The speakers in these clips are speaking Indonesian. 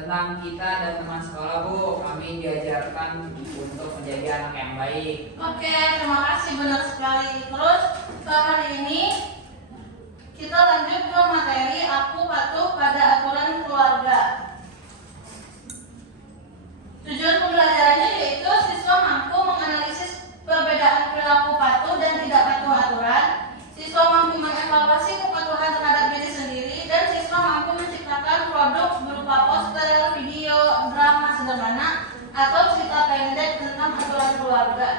tentang kita dan teman sekolah, Bu. Kami diajarkan untuk menjadi anak yang baik. Oke, terima kasih, benar sekali. Terus hari ini kita lanjut ke materi aku patuh pada aturan keluarga. Tujuan pembelajarannya yaitu siswa mampu menganalisis perbedaan perilaku patuh dan tidak patuh aturan. Siswa mampu mengevaluasi kepatuhan terhadap diri sendiri, dan siswa mampu menciptakan produk berupa poster, video, drama sederhana, atau cerita pendek tentang aturan keluarga.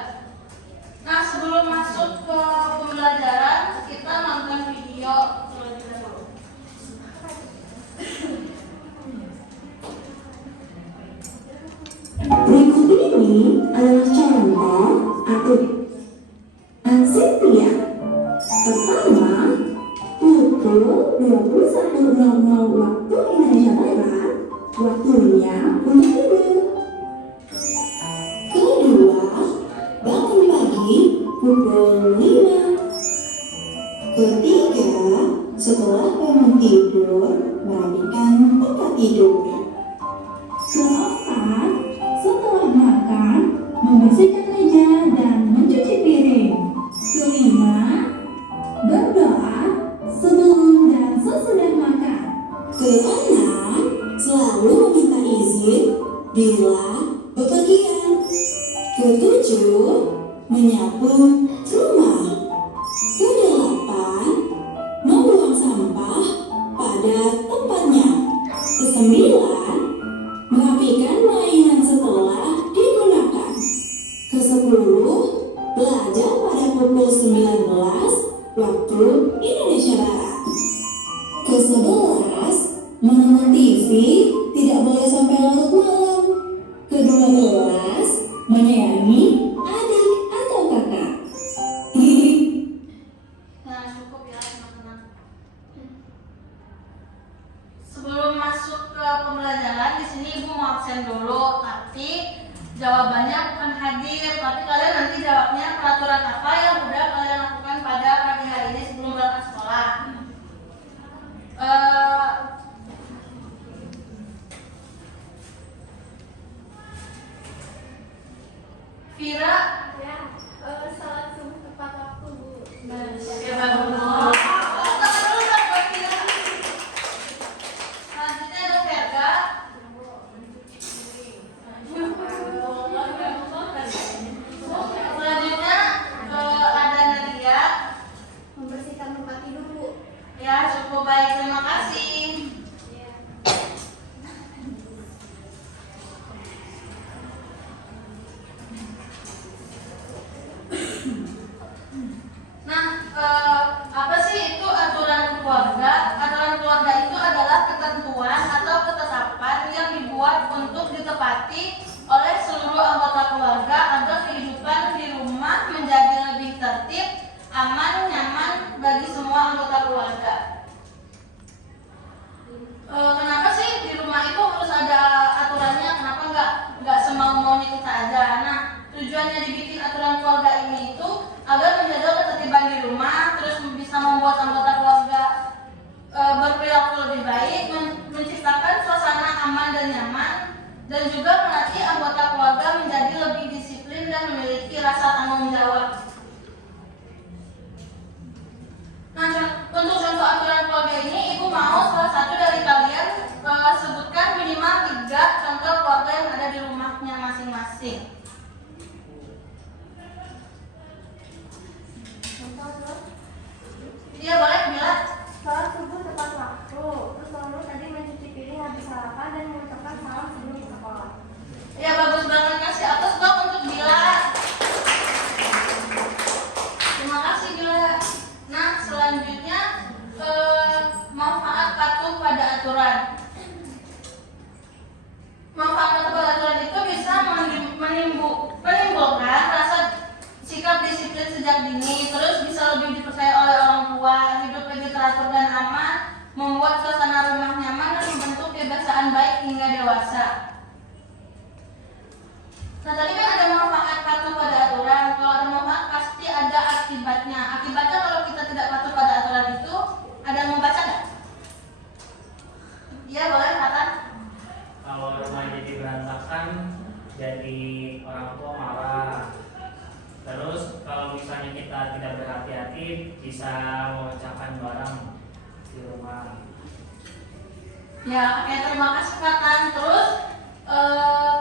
Nah, sebelum masuk ke pembelajaran, kita nonton video terlebih dahulu. Berikut ini adalah contoh aturan Cynthia. Pertama, pukul 21.00 waktu Indonesia Barat, waktunya untuk tidur. Kedua, bangun pagi pukul 5. Ketiga, setelah bangun tidur, mandikan tempat tidur. Keempat, setelah makan, membersihkan meja dan mencuci piring. Kelima, berdoa sebelum dan sesudah makan. Keenam, selalu meminta izin bila bepergian. Ketujuh, menyapu rumah. Kedelapan, membuang sampah pada tempatnya. Kesembilan, merapikan mainan setelah digunakan. Kesepuluh, belajar pada pukul 19 waktu Indonesia Barat. Ke-11, menonton TV tidak boleh sampai larut malam. Ke-12, menyayangi adik atau kakak. Nah, cukup ya teman-teman. Sebelum masuk ke pembelajaran, di sini Ibu mau absen dulu, tapi jawabannya bukan hadir, tapi kalian nanti jawabnya peraturan apa yang udah kalian lakukan pada pagi hari ini sebelum berangkat sekolah. Vira, Ya, salat subuh tepat waktu, Bu. ya bagus. Tangan dulu dong buat Vira. Selanjutnya ada Verga. Selanjutnya ada Nadia. Membersihkan tempat tidur, Bu. Ya, cukup baik, terima kasih. Ya. Nah, apa sih itu aturan keluarga? Aturan keluarga itu adalah ketentuan atau ketetapan yang dibuat untuk ditepati oleh seluruh anggota keluarga agar kehidupan di rumah menjadi lebih tertib, aman, nyaman bagi semua anggota keluarga. Kenapa sih di rumah itu harus ada aturannya? Kenapa nggak semau-maunya kita aja? Nah, tujuannya dibikin aturan keluarga ini itu agar menjaga ketertiban di rumah, terus bisa membuat anggota keluarga berperilaku lebih baik, menciptakan suasana aman dan nyaman, dan juga melatih anggota keluarga menjadi lebih disiplin dan memiliki rasa tanggung jawab. Nah, untuk contoh aturan keluarga ini, Ibu mau salah satu dari kalian sebutkan minimal 3 contoh keluarga yang ada di rumahnya masing-masing. Iya, boleh, Mila. Salat subuh tepat waktu. Terus lalu tadi mencuci piring habis sarapan dan mengucapkan salam sebelum ke sekolah. Ya, bagus banget, kasih atas dong untuk Mila. Terima kasih, Mila. Nah, selanjutnya manfaat patuh pada aturan. Manfaat patuh pada aturan itu bisa menimbulkan rasa sikap disiplin sejak dini, terus bisa lebih dipercaya oleh orang tua, hidup lebih teratur dan aman, membuat suasana rumah nyaman dan membentuk kebiasaan baik hingga dewasa. Nah, tadi kan ada manfaat patuh pada aturan. Kalau ada manfaat pasti ada akibatnya. Akibatnya kalau kita tidak patuh pada aturan itu, ada yang mau baca nggak? Iya, boleh, Fatan. Kalau Ya, oke, terima kasih Kak Tan. Terus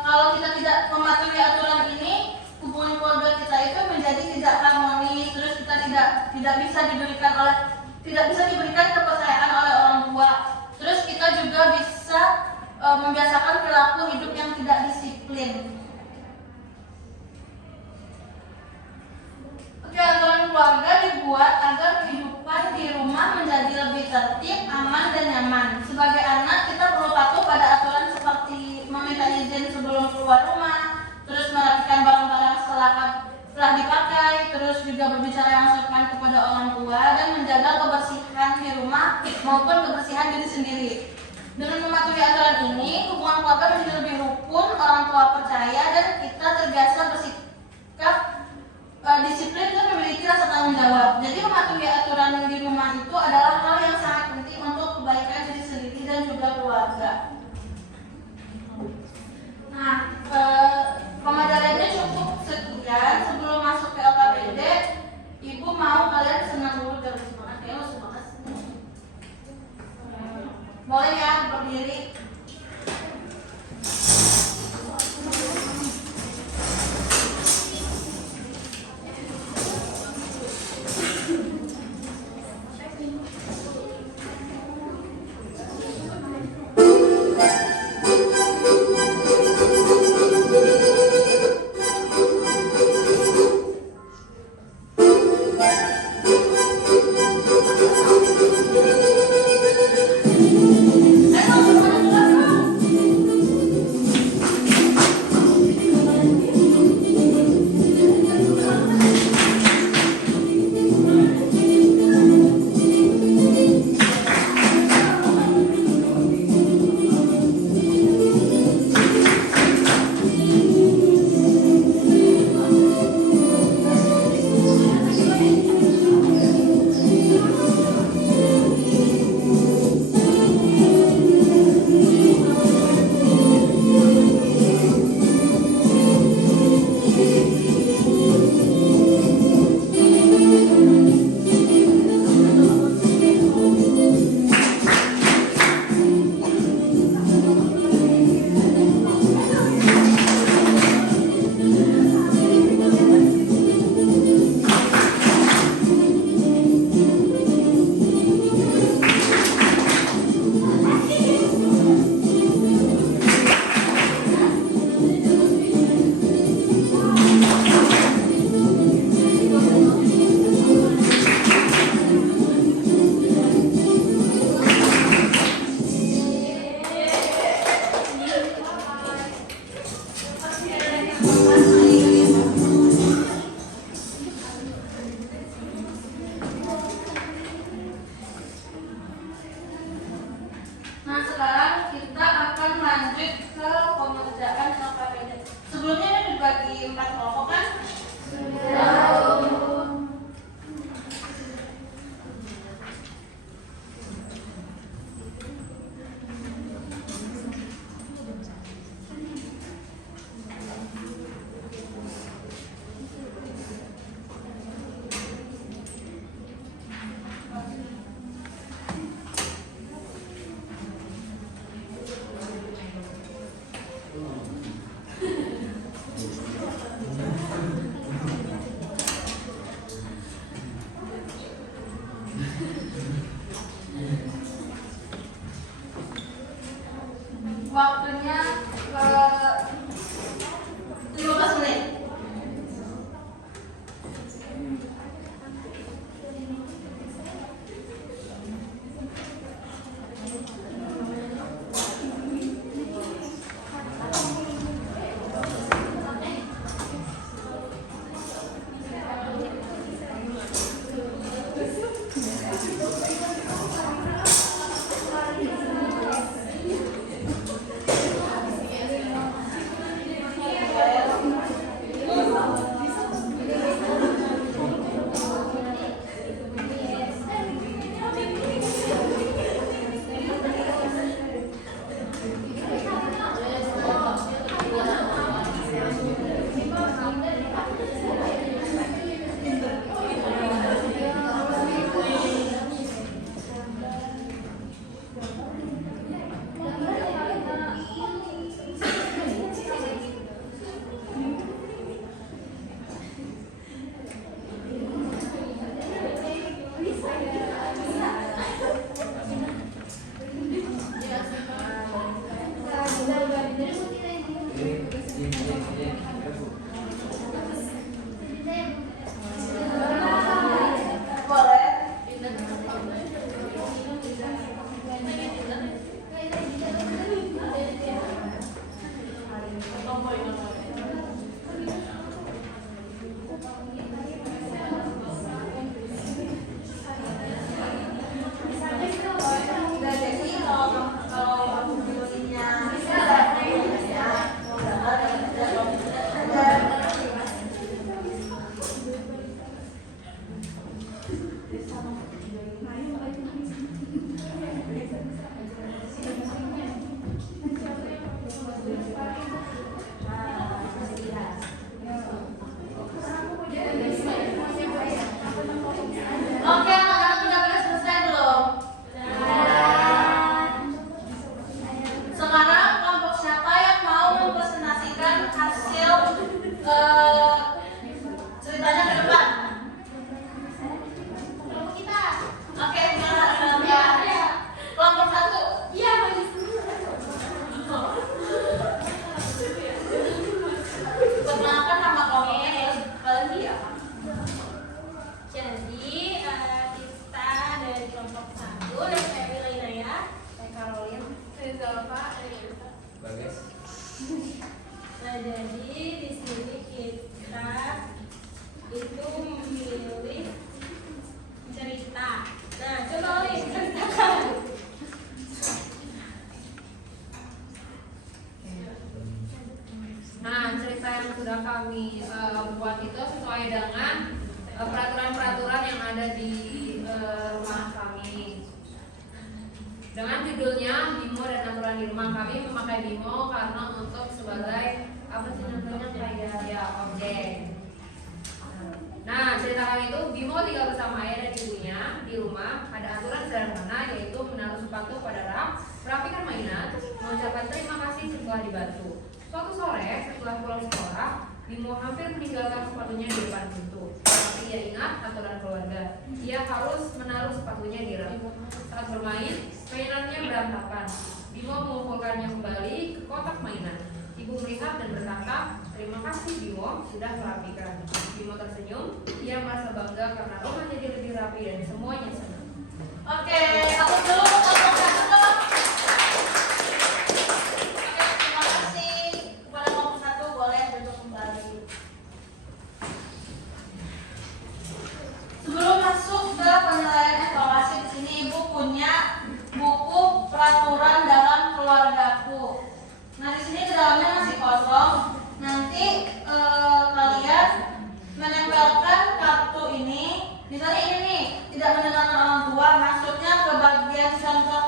kalau kita tidak mematuhi aturan ini, hubungan keluarga kita itu menjadi tidak harmonis. Terus kita tidak bisa diberikan kepercayaan oleh orang tua. Terus kita juga bisa membiasakan perilaku hidup yang tidak disiplin. Oke, aturan keluarga dibuat agar kehidupan di rumah menjadi lebih tertib, aman, dan nyaman. Sebagai anak, kita perlu patuh pada aturan seperti meminta izin sebelum keluar rumah, terus merapikan barang-barang setelah dipakai, terus juga berbicara yang sopan kepada orang tua, dan menjaga kebersihan di rumah maupun kebersihan diri sendiri. Dengan mematuhi aturan ini, hubungan keluarga menjadi lebih rukun, orang tua percaya, dan kita terbiasa bersikap disiplin dan memiliki rasa tanggung jawab. Jadi mematuhi aturan di rumah itu adalah hal yang sangat penting untuk kebaikan diri sendiri dan juga keluarga. Nah, pemajarannya cukup sekian. Sebelum masuk ke LKPD, Ibu mau kalian senang dulu dari semangat ya, semangat. Boleh ya berdiri. kami buat itu sesuai dengan peraturan-peraturan yang ada di rumah kami. Dengan judulnya BIMO dan aturan di rumah. Kami memakai BIMO karena untuk sebagai apa sih namanya kayak ya objek. Nah, ceritakan itu BIMO tinggal bersama ayah dan ibunya di rumah. Ada aturan sederhana yaitu menaruh sepatu pada rak, merapikan mainan, mengucapkan terima kasih setelah dibantu. Suatu sore setelah pulang sekolah, BIMO hampir meninggalkan sepatunya di depan pintu. Tapi ia ingat aturan keluarga. Ia harus menaruh sepatunya di rak. Saat bermain, mainannya berantakan. BIMO mengumpulkannya kembali ke kotak mainan. Ibu melihat dan berkata, terima kasih BIMO sudah merapikan. BIMO tersenyum. Ia merasa bangga karena rumah jadi lebih rapi dan semuanya senang. Oke, aku dulu untuk satu. Oke, terima kasih kepada kelompok satu, boleh duduk kembali. Sebelum masuk ke penilaian evaluasi, di sini Ibu punya buku peraturan dalam keluargaku. Nah, di sini di dalamnya masih kosong. Nanti kalian menempelkan kartu ini. Misalnya ini nih, tidak mendengarkan orang tua, masuknya ke bagian contoh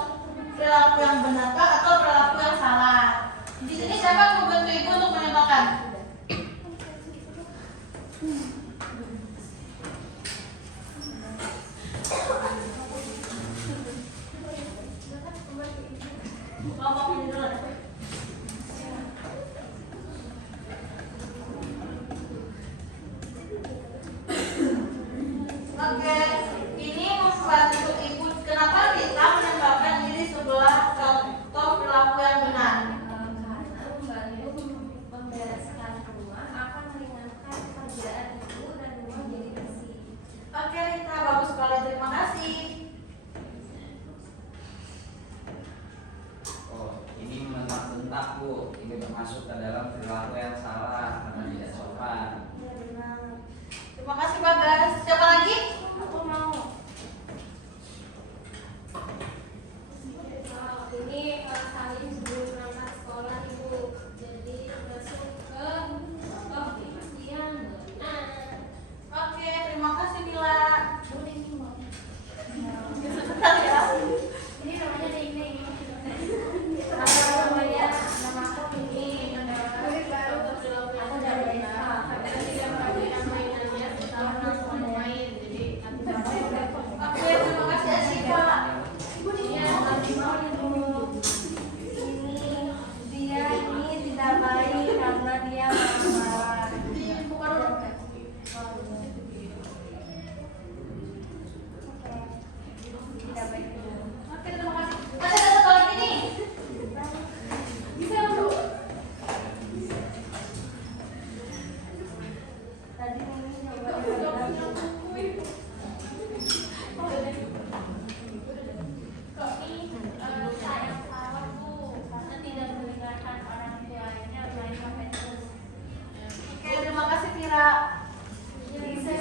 perilaku yang benarkah atau perilaku yang salah. Di sini siapa yang membantu Ibu untuk menempelkan? Kelompok ini dulu. Oke, ini membantu Ibu. Kenapa kita menempelkan diri sebelah contoh perilaku yang benar? Karena membantu membereskan rumah akan meringankan pekerjaan ibu dan rumah jadi bersih. Oke, Rita, bagus sekali. Terima kasih. Oh, ini menentang-tentang Bu. Ini termasuk ke dalam perilaku yang salah karena tidak sopan. Ya, benar. Terima kasih, Bagas. Siapa lagi? Aku mau. Ini saling sebelum berangkat sekolah ibu. Jadi masuk ke topik yang benar. Oke, terima kasih, Mila. Sebentar ya. Ini namanya Ding. Namanya nama aku ini. Aku dari desa. Kita tidak merapikan mainannya, setelah langsung main. Jadi Oke, terima kasih, Asyifa. dia lagi mau dulu. Ini tidak baik karena dia marah. Buka dulu. Tidak baik dulu. Oke, terima kasih. Masih ada satu lagi nih. Bisa dulu. Tadi ini coba saya salah Bu karena tidak mendengarkan orang tuanya main HP terus. Oke, terima kasih, Tira. Bisa.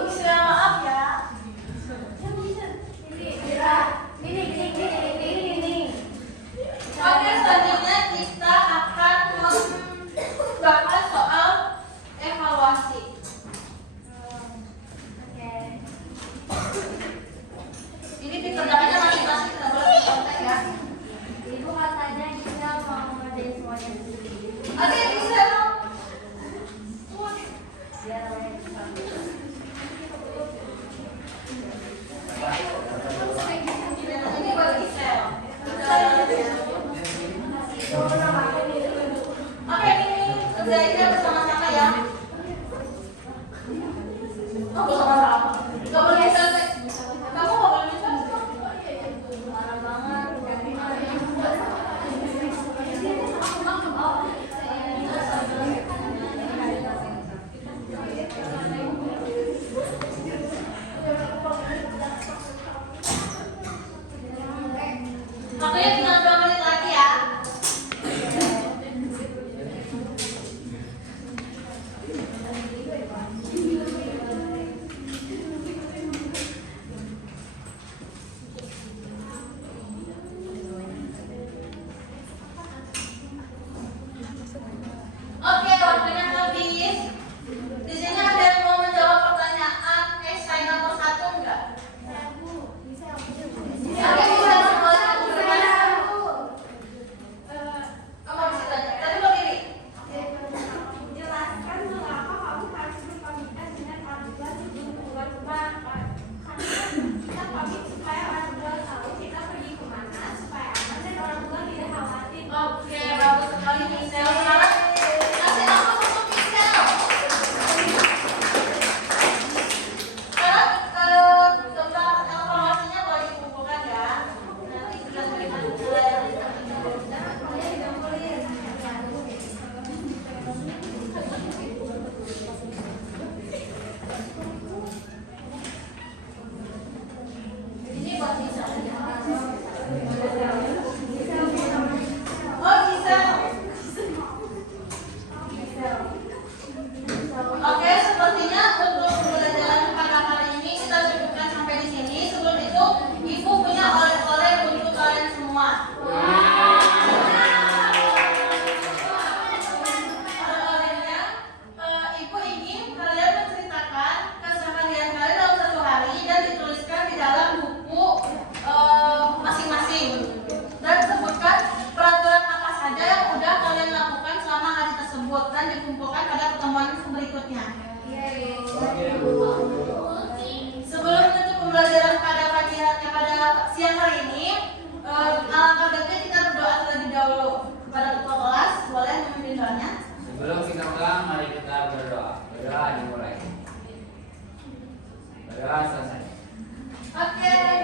Bisa, maaf ya. Ini. Oke, selanjutnya kita akan membahas soal evaluasi. Oke. Ini dikerjakannya masing-masing, tidak boleh dikontek ya. Ibu katanya kita mau ngerjain semuanya sendiri. Oke, bisa dong. Biar banyak cepat. Ini bagi sel. Oke, ini kerjainnya bersama-sama ya. Oh, bersama-sama. Gak boleh diselesai. Kamu gak boleh diselesai. Parah banget. Waktunya tinggal 2 menit lagi ya. Oke, waktunya Ya, dimulai. Udah selesai. Oke.